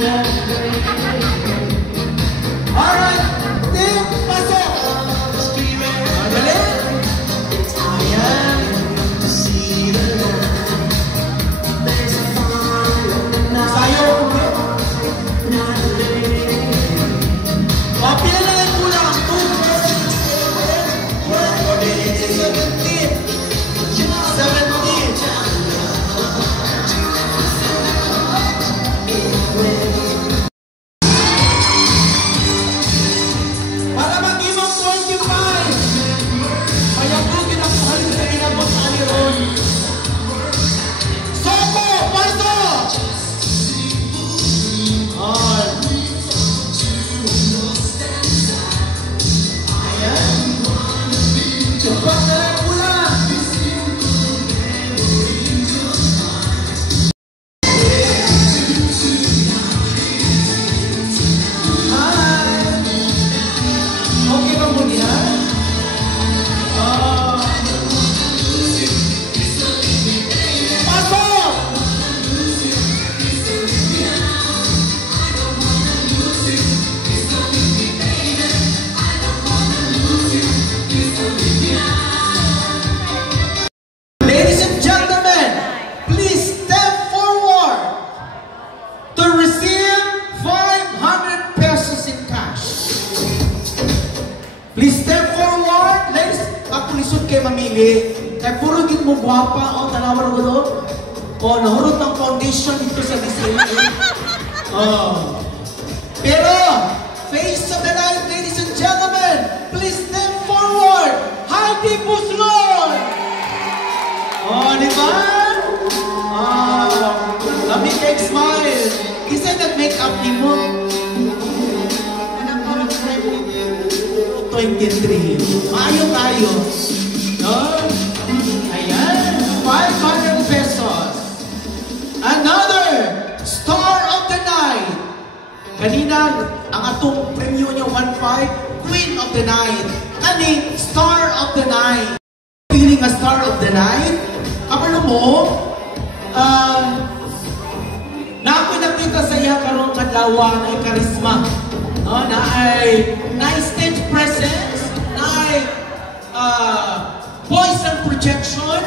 Alright, team, pasok! Madali! Ayan. Sayo. O, pila na lang kulang. 17. Para mag-imang 25. Kaya po ginapuhan sa inabot sa aliron. Soko! Paso! Ayan. Cepat na lang pulang. Ladies and gentlemen, please step forward to receive 500 pesos in cash. Please step forward. Ladies, ako lisod kayo mamili. Kaya puro git mo guwapa. O, tanawa na gulo. O, nahurot ng foundation dito sa DCLA. Pero, face of the night, ladies and gentlemen, please step forward. Happy Puslon! Oh, di ba? Let me take smile. Isa nag-make-up ni mo. 23. Maayo tayo. No? Ayan. 500 pesos. Another star of the night. Kanina, ang atong premyo niya 1.5, Queen of the Night. Kani, Star of the Night. Feeling a Star of the Night? Kapalo mo, na ako nakita sa iya karong kadlawa na karisma. Na ay stage presence, na ay voice and projection.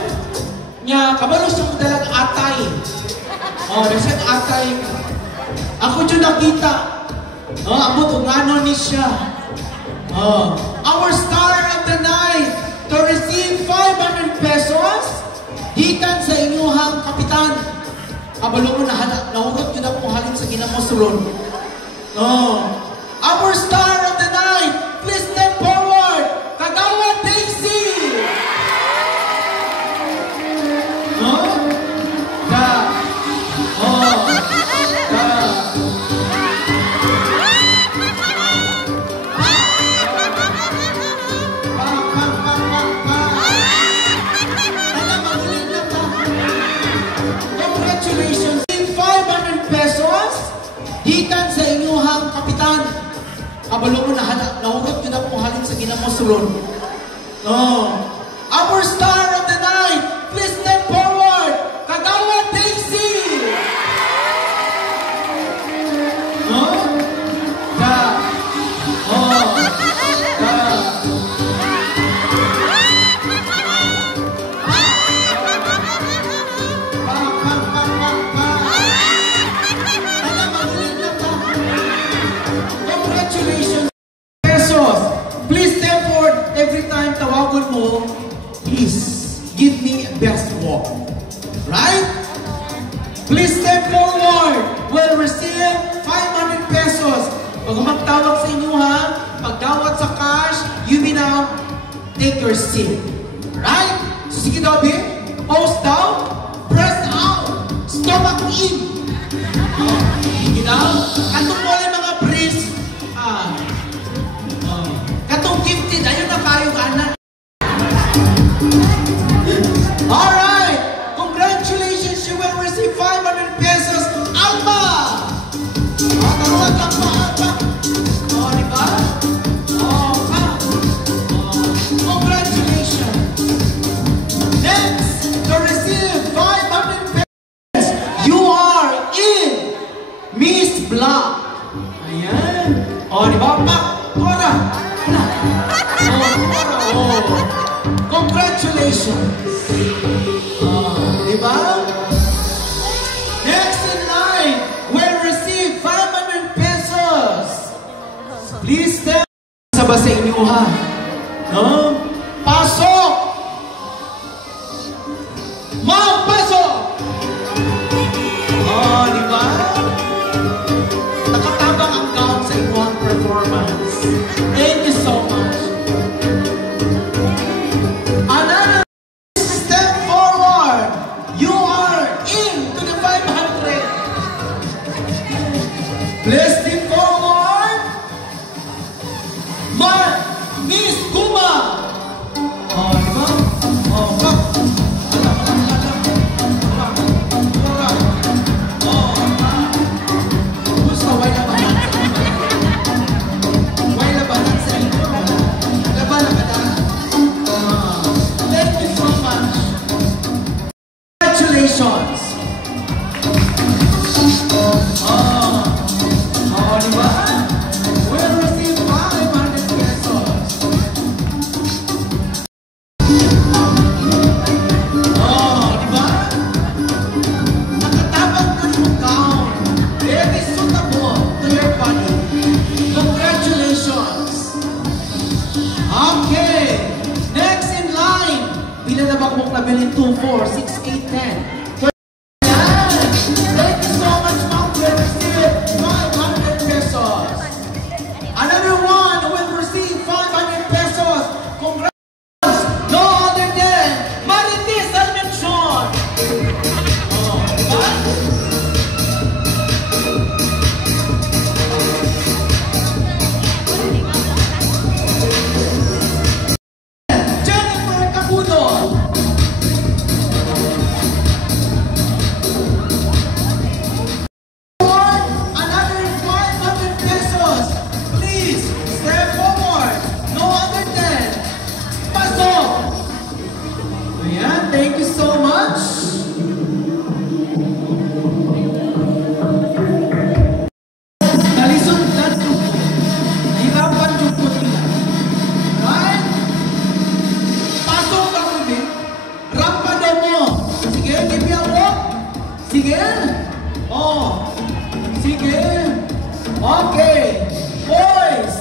Nya, kabalo siya dalang atay. Nasa atay. Ako dyan nakita. Abot kung ano ni siya. Our star of the night to receive 500 pesos hikan sa inyuhang kapitan. Kabalo mo nahurot yun ako halin sa ginamosuron. Our star of the night, please step forward. Kagawad Daisy! Congratulations! 500 pesos hikan sa inyuhang kapitan. Kabalo mo nahurot yun ako halin sa ginamosuron. Our star of the night, please step forward. Kagawad Daisy! Congratulations! Pesos! Please step forward every time tawagon mo. Please, give me a best walk. Right? Please step forward. We'll receive 500 pesos. Pag magtawag sa inyo ha, pagdawat sa cash, you may now take your seat. Right? So sige daw, B. Post down. Press out. Stomach in. Sige daw. Katong mo lang mga breeze. Katong gifted. Ayun na kayo, anak. Alright! Congratulations! You will receive 500 pesos. Alma! Tawag ka pa, Alma. Diba? Congratulations! Next, to receive 500 pesos, you are in Miss block. Ayan. O, di ba? Pak! Tora! O, Tora! O. Congratulations! O, di ba? Next in line will receive 500 pesos. Please stand. Sabay sa inyo ha. No? Pasok! Ma'am, pasok! Oh, di ba? Nakatabang ang gown sa inyong performance. Thank you so much. Another step forward. You are into the 500. Please step forward. Miss Guma. Oh, di ba? Oh, pak. Congratulations! Oh, di ba? We'll receive 500 pesos. Oh, di ba? Nakatabang na yung gown. Very suitable to your body. Congratulations! Okay. Next in line. Pila na bakbok na bilhin? 2, 4, 6, 8, 10. Thank you so much, ma'am. We'll receive 500 pesos. Another one will receive 500 pesos. Congrats! No other than Marites Almenchon. Oh, diba? Jennifer Caputo. Another 500 pesos. Please step forward. No other than Pasok. Ayan, thank you so much. Nalisod na ito. Hirapan yung po nila. Right? Pasok ka mo din. Rampa daw mo. Sige, give me a walk. Sige. Oh. Sige. Okay. Boys.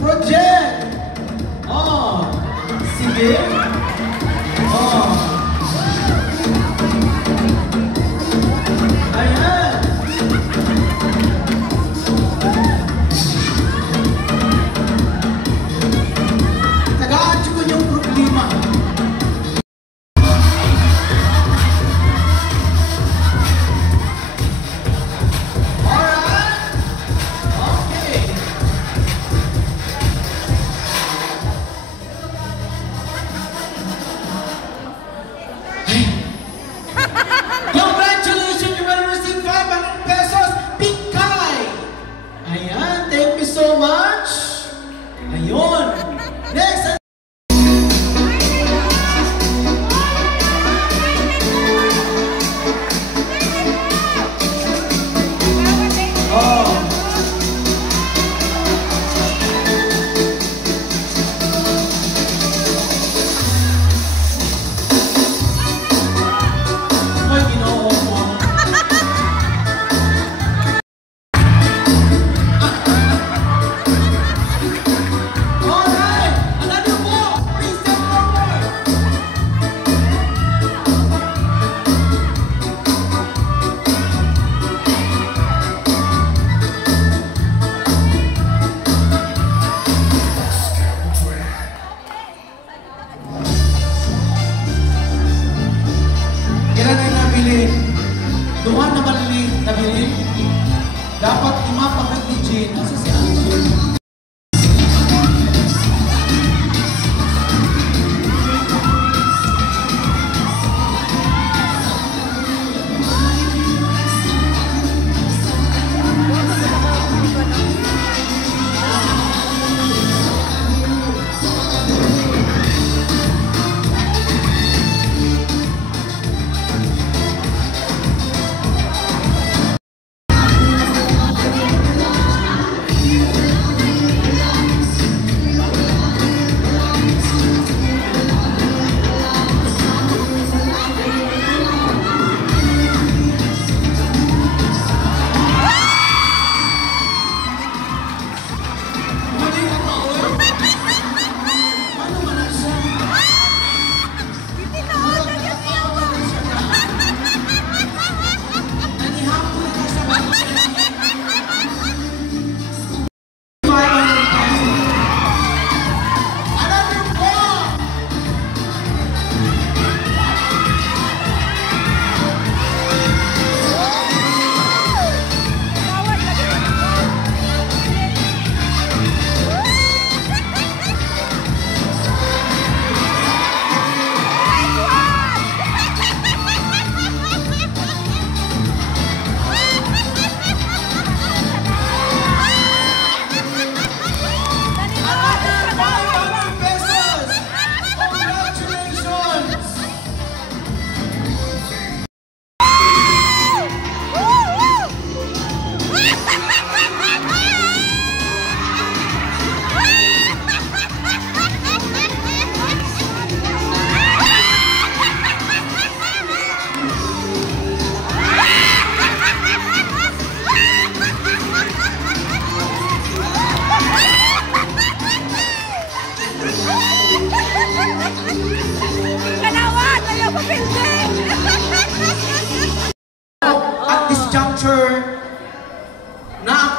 Project. Oh. Sige. Oh. Ayan. Tagaan ko yung problema. Alright. Okay. Congratulations, you will receive 500 pesos. Pikay. Ayan, thank you so much. Ayun. Next. Oh. May ginoo mo. Alright, another walk. Please step forward. Kailan ay nabili? Duha na malili nabili? Dapat 5 pagkat ni Jean. Asa si Angel?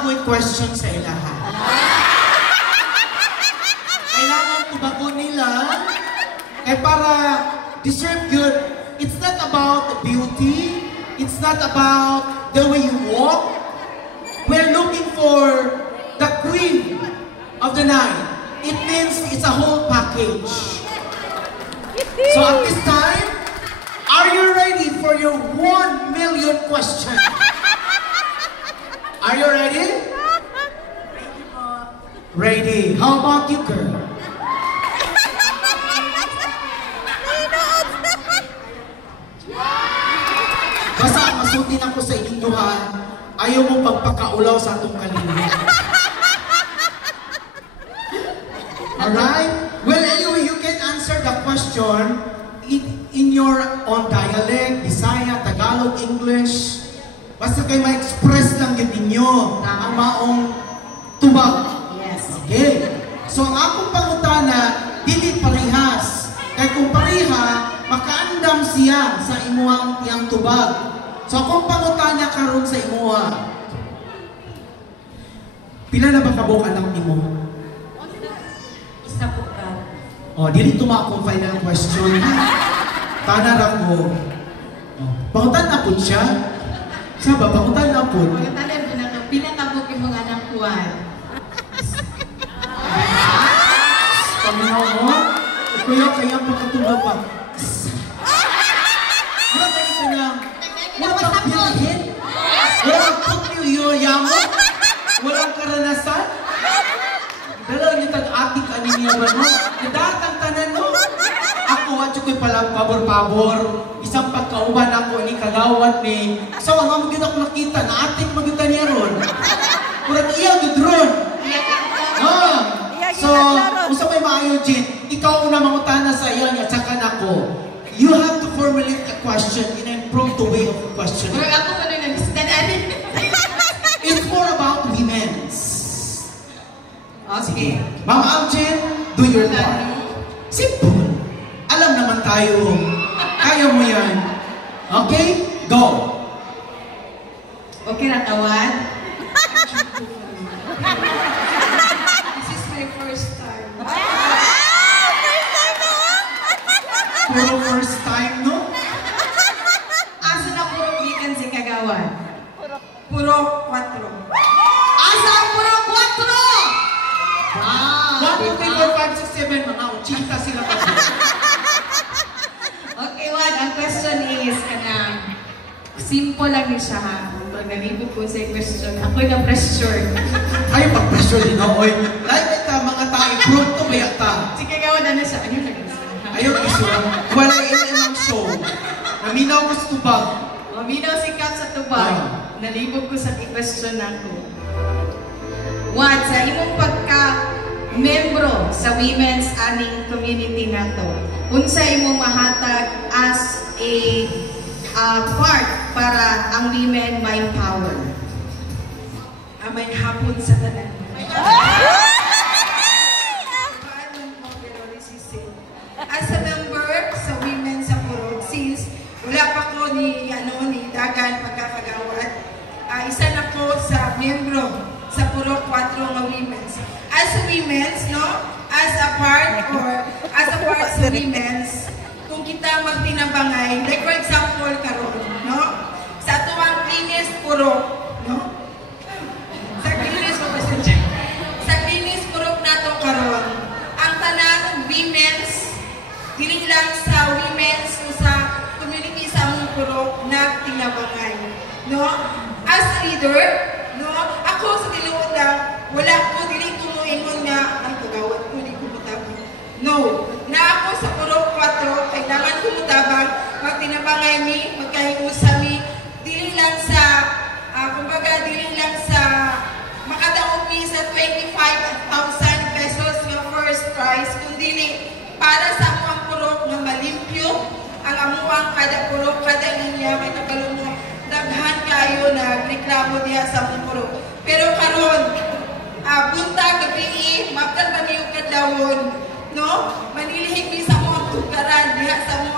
ako'y question sa ilaha. Kailangan tubagon nila para deserve good. It's not about the beauty. It's not about the way you walk. We're looking for the queen of the night. It means it's a whole package. So at this time, are you ready for your 1 million question? Are you ready? Ready po. Ready. How about you, girl? Basta masutin ako sa inyong duha, ayaw mo pagpakaulaw sa atong kalimut. Alright? Well, anyway, you can answer the question in your own dialect, Bisaya, Tagalog, English. Basta kayo ma-express lang yun ninyo ang maong tubag. Yes. Okay? So, ang akong pangutana, dili parehas. Kaya kung pareha, makaandam siya sa imuhang tiyang tubag. So, akong pangutana karon sa imuha. Pila na ba kabok anak ni mo? Isa po ka. Oh, dili tuma akong final question. Tanar ako. Oh, pangutan na po siya. Saba, pangutan na po. Pagkatalan po na pila ka po yung mga anak kuwan. Paminaw mo? Kuya, kaya pagkatulog pa. Wala ka ito na. Wala kang bilhin. Walang pagniyo yamo. Walang karanasan. Dalaw niyo tag-atik ani niya ba no? Nadatang tanan no? Ako at ko'y palang pabor-pabor. Isang pagkauban ako ni kagawad ni. So ang mga ako nakita, na-atik magita niya ron. Kurang iya gud ron. Oh. So, usa may maayo Jin, ikaw una mangutana sa iya niya tsaka nako. You have to formulate a question in an impromptu way of questioning. Pero ako pa nung nag-stand. It's more about women's. Okay. Ma'am Aljen, do your part. Simple. Alam naman tayo. Kaya mo yan. Okay? Go. Okay na tawad? This is my first time. Puro first time, no? Asa na puro bikan si kagawad? Puro 4. Asa ang puro 4? Wow! 1, 2, 3, 4, 5, 6, 7, mga 80 sila pa. Okay, Wad, ang question is, simple lang ni siya ha. Pag nalibog ko sa question, ako'y na-pressure. Ay, pag-pressure din ako. Like ito, mga tayo, prove to ba yata? Si kagawad na siya, ano yung Ayaw isura. Wala ilang show. Naminaw ko sa tubag. Maminaw si Kat sa tubag. Nalibog ko sa question ako. Wad, sa imong pagka-membro sa women's aning community na to, unsa imong mahatag as a part para ang women may power? May hapon sa tanan. As a member sa Women sa Purok, since wala pa ko ni Dagan pagkakagawad, isa na ko sa membro sa Purok 4 ng Women's. As a Women's, no? As a part sa Women's, kung kita magtinabangay, like for example, karon, no? Sa tuwang Klinis Purok, no? Sa Klinis Purok na to karon, ang tanang women's, dili lang sa women's sa community sa among purok na tinabangay, no? As a leader, no? Ako sa tinuod lang, wala ko dili ko moingon nga ang kagawad ko di ko mutabang. No, na ako sa purok 4 kailangan ko mutabang, magtinabangay mi, magkahiusa mi, dili lang sa kumbaga dili lang sa makadaog mi sa 25,000 pesos nga first prize, kundi para sa amuang purok na malimpyo ang amuang kada purok, kada linya, may kabalo mo, daghan kayo na reklamo diha sa among purok. Pero karon, buntag gabi, maptan ba niyo kadlawon, no? Manilihig mi sa amuang tugaran diha sa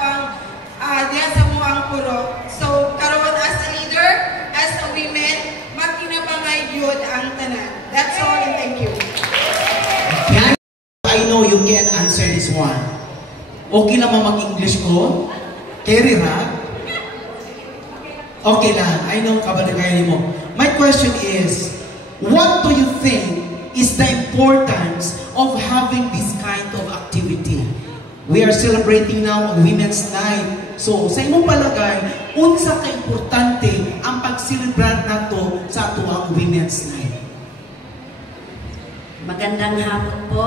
amuang purok. So karon as a leader, as a women, magtinabangay good ang tanan. That's all and thank you. I know you can answer this one. Okay lang mag-English ko? Carry ra? Okay lang. I know kabalagayan mo. My question is, what do you think is the importance of having this kind of activity? We are celebrating now on Women's Night. So, sa imong palagay, unsa ka importante ang pag-celebrate nato sa atuang Women's Night? Magandang hapon po.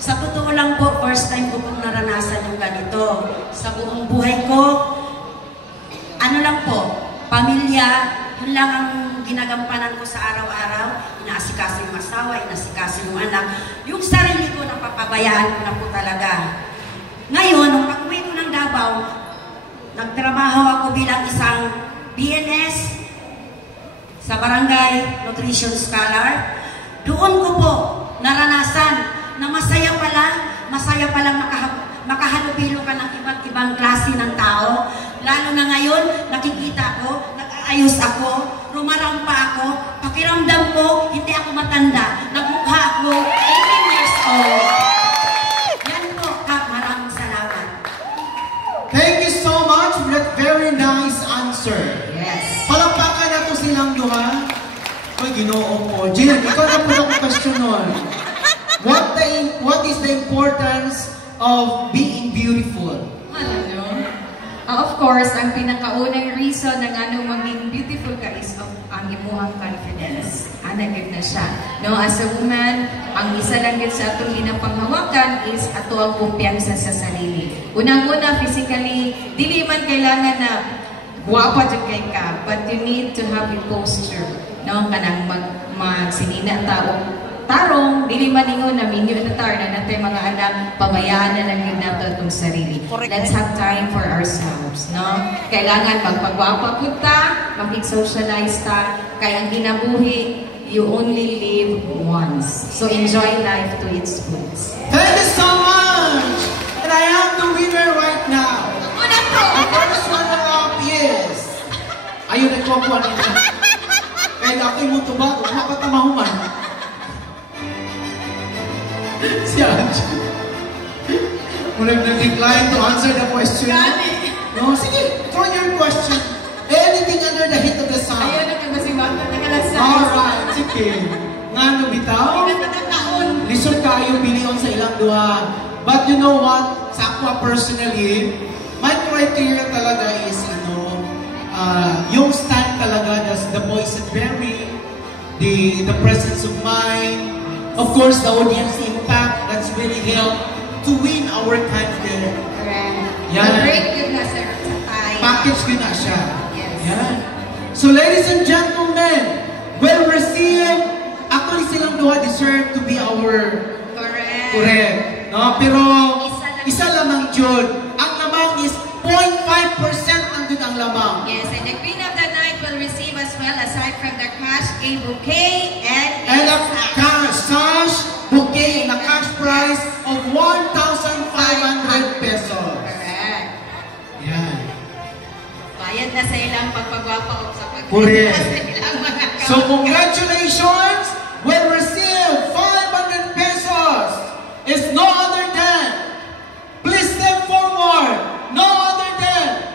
Sa totoo lang po, first time ko pong naranasan yung ganito. Sa buong buhay ko, ano lang po, pamilya, yun lang ang ginagampanan ko sa araw-araw. Inaasikaso yung asawa, inaasikaso yung anak. Yung sarili ko, napapabayaan ko na po talaga. Ngayon, nung pag-uwi ko ng Davao, nagtrabaho ako bilang isang BNS sa Barangay Nutrition Scholar. Doon ko po naranasan na masaya palang makahalubilo ka ng iba't ibang klase ng tao. Lalo na ngayon, nakikita ko, nag-aayos ako, rumarampa ako, pakiramdam ko, hindi ako matanda. Nagmukha ako 18 years old. Yan po, maraming salamat. Thank you so much for that very nice answer. Yes. Palakpakan na to silang duha. Ay, Ginoo ko. Jill, ikaw na po akong question nun. What is the importance of being beautiful? Of course, ang pinakaunang reason ng ano maging beautiful ka is ang imuhang confidence. Anagid na siya. No, as a woman, ang isa lang yun sa atong ginapanghawakan is ato ang kumpiyansa sa sarili. Unang-una, physically, dili man kailangan na guwapa dyan kay ka, but you need to have a posture. No, kanang magsinina tao. Tarong, dili maningon na minyo na tar na natin mga anak, pabayaan na lang yun nato itong sarili. Let's have time for ourselves, no? Kailangan magpagwapa po ta, mag-socialize ta, kaya ang ginabuhi, you only live once. So enjoy life to its fullest. Thank you so much! And I have the winner right now. The first runner-up is... Ayun, nagkukuha nito. Kaya ako'y mo ito ba? Huwag ka tamahuman. Si Anjo. Mulang na-decline to answer the question. No, sige, throw your question. Anything under the hit of the sun. Ayaw na ka masibang na nagalasay. Alright, sige. Nga no bitaw? Lisod kayo bilion sa ilang duha. But you know what? Sa ako personally, my criteria talaga is yung stand talaga, the voice and bearing, the presence of mind, of course, the audience impact, that's really helped to win our candidate. Correct. Yan. Break yun na, sir, sa tayo. Package ko na siya. Yes. Yan. So, ladies and gentlemen, well received. Actually, silang duha deserve to be our... Correct. No? Pero, isa lamang yun. Ang lamang is 0.5% ang dun ang lamang. Yes, and the queen of the night will receive as well, aside from the cash, a bouquet and a cash bouquet and a cash prize of 1,500 pesos. Correct. Yan. Bayad na sa ilang pagpagwapa o sa Correct. sa ilang mga So, congratulations! We'll receive 500 pesos. It's no other than, please step forward, no other than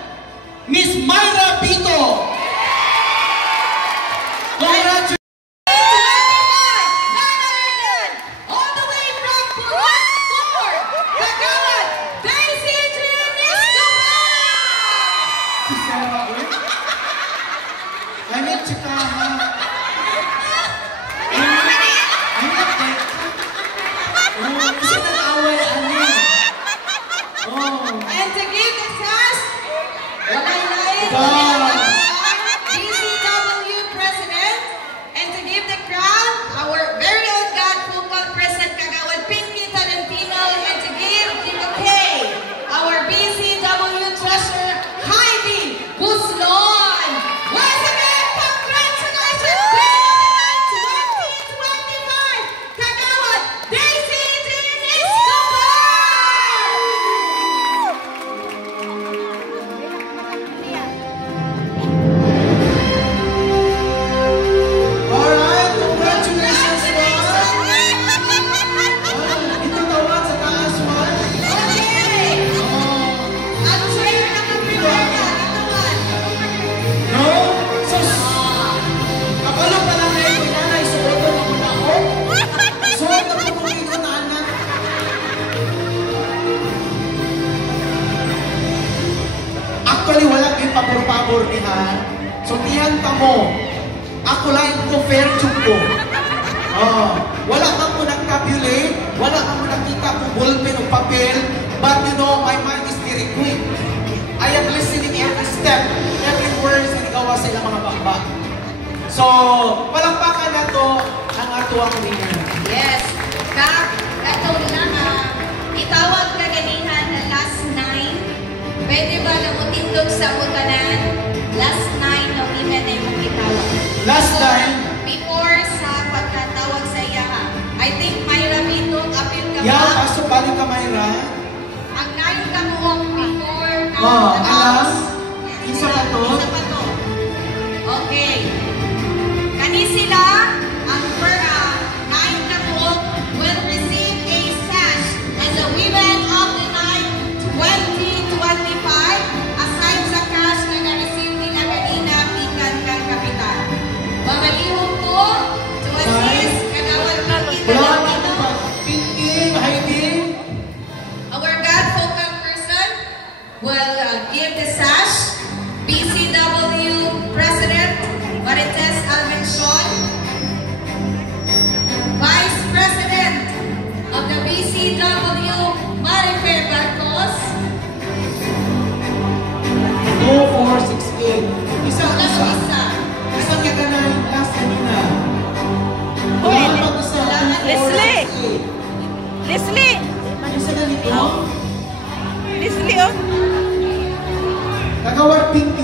Miss Myra Pito. Congratulations! all the way from Port, Kagawan, Daisy Janice. I need to come. ko fair joke ko. Wala kang mo nag-tabulate, wala kang mo nakita kung ballpen o papel, but you know, my mind is very quick. I am listening every step, every words na nagawa sa ilang mga bamba. So, palakpakan na to ang ato ang winner. Yes. Katong na itawag ka ganihan na last 9. Pwede ba na mutindog sa utanan? Last 9 na women ay mong itawag. Last 9? Before sa pagkatawag sa iya ha. I think Mayra Mito, apil ka ba? Yeah, paso balik ka, Mayra. Ang nayon ka mo before alas? Isa pa to? Isa pa to. Okay. Kani sila, ang nayon ka mo will receive a sash as a women of the night 2025 aside sa cash na na-receive nila kanina pikan kang kapitan. Mamalihog ko to assist kanawal kita lang dito. Pinky, Heidi. Our God focal person will give the sash. BCW President Marites Alvin Sean, Vice President of the BCW Marifer Barcos, 2468. Isa. Isang kaganay, last kanina. Leslie! Leslie! Isa na nito. Leslie, oh! Nagawar pink